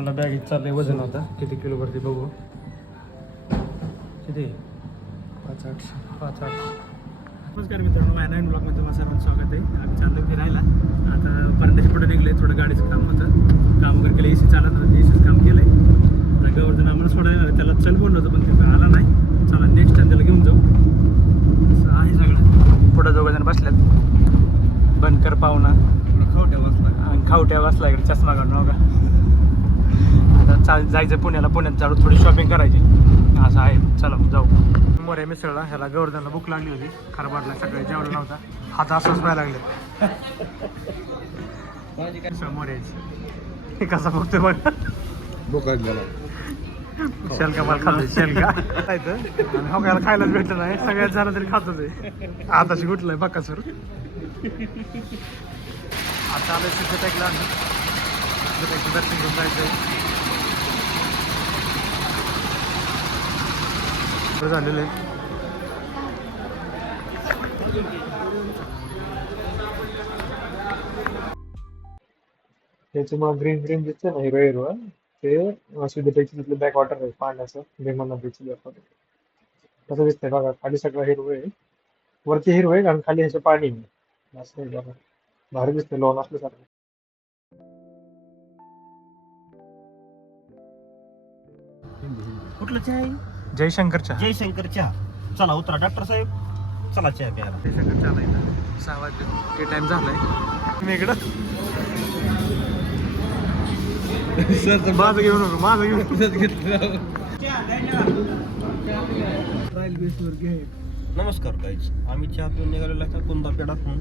मला बॅगेत चाललंय वजन होता किती किलो वरती बघू किती 5-8 नमस्कार मित्रांनो मॅनाईन ब्लॉगमध्ये तुम्हाला सर्वांचं स्वागत आहे. आम्ही चाललो फिरायला आता परंडेची पुढे निघले थोडं गाडीचं काम होतं काम वगैरे केलं AC चालत होतं ACचं काम केलं आहे. आता गवर्जन आम्हाला सोडायला आलं त्याला चल बोललं होतं पण ते आला नाही. चला नेक्स्ट टाइम त्याला घेऊन जाऊ असं आहे सगळं. पुढं दोघंजण बसल्यात बनकर पाहुणा खावट्या बसला इकडे चष्मा काढून का आता जायचं पुण्याला पुण्यात जाऊ थोडी शॉपिंग करायची असं आहे. चला जाऊ मोऱ्या मिसळला ह्याला गवर्धनला भूक लागली होती खरबारला सगळे जेवलं नव्हता हात असंच व्हायला लागले मोऱ्याची कसा बघतोय बघ शेलका मला खातो शेलका आणि हो खायलाच भेटलं नाही सगळ्यात झालं तरी खातोच आहे आताशी कुठलंय बक्कासूर आता आलं सिद्धटेकला दर्शन घेऊन जायचं झालेलं आहे. त्याचं मग ग्रीन ग्रीन दिसतं ना हिरो हिरो ते सिद्धटेकचं तिथलं बॅक वॉटर आहे पाण्याचं भीमा नदीचं बॅक वॉटर कसं दिसतंय बघा खाली सगळं हिरो आहे वरती हिरो आहे आणि खाली ह्याचं पाणी आहे असं आहे बघा भारी दिसतंय लॉन असल्यासारखं. कुठलं चहा आहे? जयशंकर चहा जयशंकर चहा. चला उतरा डॉक्टर साहेब चला चहा प्यायला. जयशंकर चहा नाही 6 वाजले ते टाइम झालाय मी इकडं माझं घेऊ नको माझं घेऊन नमस्कार गाईज आम्ही चहा पिऊन निघालेला आहे कोंदा पेढा खाऊन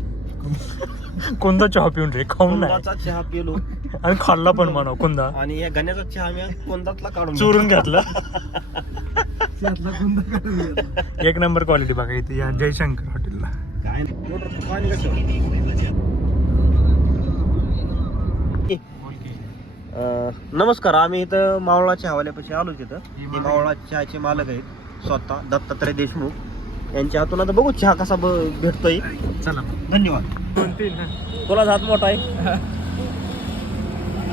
कोणता चहा पिऊन रे खाऊन नाही कोंदाचा चहा पिलो आणि खाल्ला पण म्हणा कोणता आणि या गाण्याचा चहा आम्ही कोंदातला काढून चोरून घातला एक नंबर क्वालिटी बघा इथे या जयशंकर हॉटेलला. काय पाणी कसं नमस्कार आम्ही इथं मावळा चहावाल्यापाशी आलो तिथं ते मावळा चहाचे मालक आहेत स्वतः दत्तात्रय देशमुख यांच्या हातून आता बघू चहा कसा भेटतोय. चला धन्यवाद. 2-3 कोणाचा हात मोठा आहे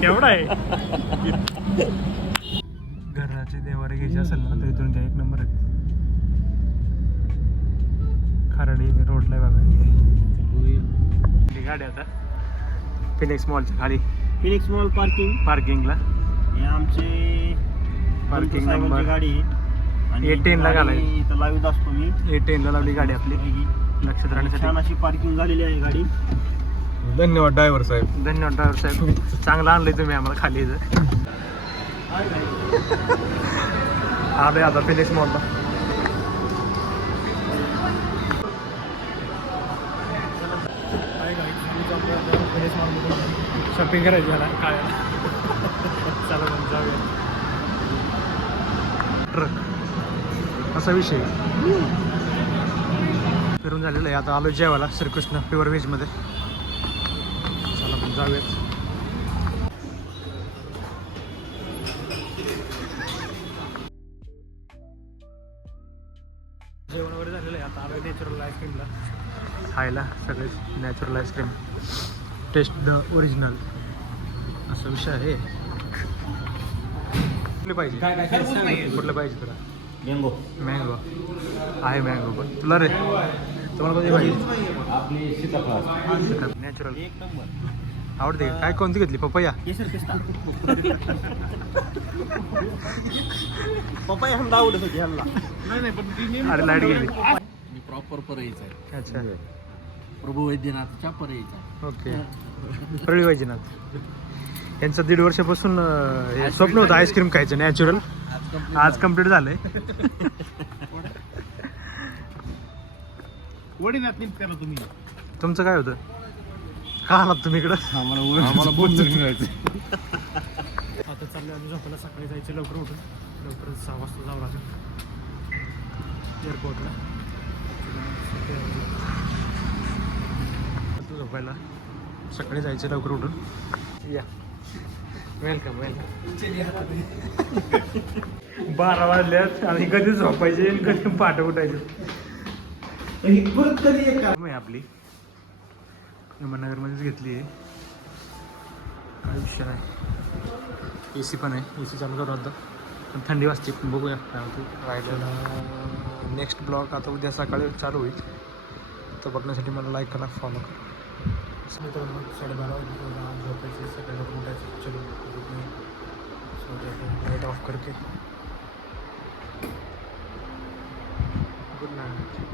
केवढा आहे घराचे देवारे घ्यायचे असेल ना तर इथून घ्या एक नंबर आहे खराडी रोडला बघा गाडी आता फिनिक्स मॉलच्या खाली फिनिक्स मॉल पार्किंगला हे आमचे पार्किंग साहेबांची नंबर गाडी आहे. A10 ला घालायची. इथं लावत असतो मी A10 ला लावली गाडी आपली लक्षात छान राहण्यासाठी. अशी पार्किंग झालेली आहे गाडी. धन्यवाद ड्रायव्हर साहेब. धन्यवाद ड्रायव्हर साहेब चांगलं आणलंय तुम्ही आम्हाला खाली इथं आलोय आता फिनिक्स मॉलला. शॉपिंग करायची मला काय चला मग जाऊया. ट्रक असा विषय फिरून झालेला आहे आता आलो जेवायला श्रीकृष्ण प्युअर व्हेजमध्ये. चला मग जाऊयात. जेवण वगैरे झालेलं आहे आता आलो नॅचरल आईस्क्रीमला खायला सगळेच natural ice cream taste the original असा विषय आहे. कुठले पाहिजे कुठलं पाहिजे तुला मँगो आहे मँगो पण तुला रे तुम्हाला कोणती पाहिजे आपली सीताफळ नॅचरल एक नंबर आवडते काय कोणती घेतली पपया केसर पिस्ता पपया हम आवडत होती ह्यांना नाही पण अरे लाईट गेली मी प्रॉपर परळीचा आहे. अच्छा प्रभू वैद्यनाथच्या परळीचा. ओके परळी वैजनाथ यांचं 1.5 वर्षापासून हे स्वप्न होतं आईस्क्रीम खायचं नॅचरल आज कम्प्लीट झालंय. वडीनाथ करा तुम्ही तुमचं काय होतं का आलात तुम्ही इकडं आम्हाला बोलून मिळायचं. आता चाललं आम्ही झोपायला सकाळी जायचं लवकर उठून लवकर 6 वाजता जावं लागेल एअरपोर्टला झोपायला सकाळी जायचं लवकर उठून या वेलकम 12 वाजल्यात आणि कधी झोपायचे आणि कधी पाठ उठायचे आपली विमाननगरमध्येच घेतली आहे. काय विषय नाही. ए सी पण आहे, ए सी चालू करू आता, पण थंडी वाजते, पण बघूया काय होतं. राहिलेला नेक्स्ट ब्लॉग आता उद्या सकाळी चालू होईल, तर बघण्यासाठी मला लाईक करा, फॉलो करा. मित्रांनो 12:30 वाजता झोपायचे, सकाळी लवकर उठायचं. चलो लाईट ऑफ करके गुड नाईट.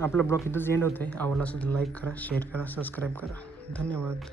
आपला ब्लॉग इथंच एंड होतं आहे. आवडला असेल तर लाईक करा, शेअर करा, सबस्क्राईब करा. धन्यवाद.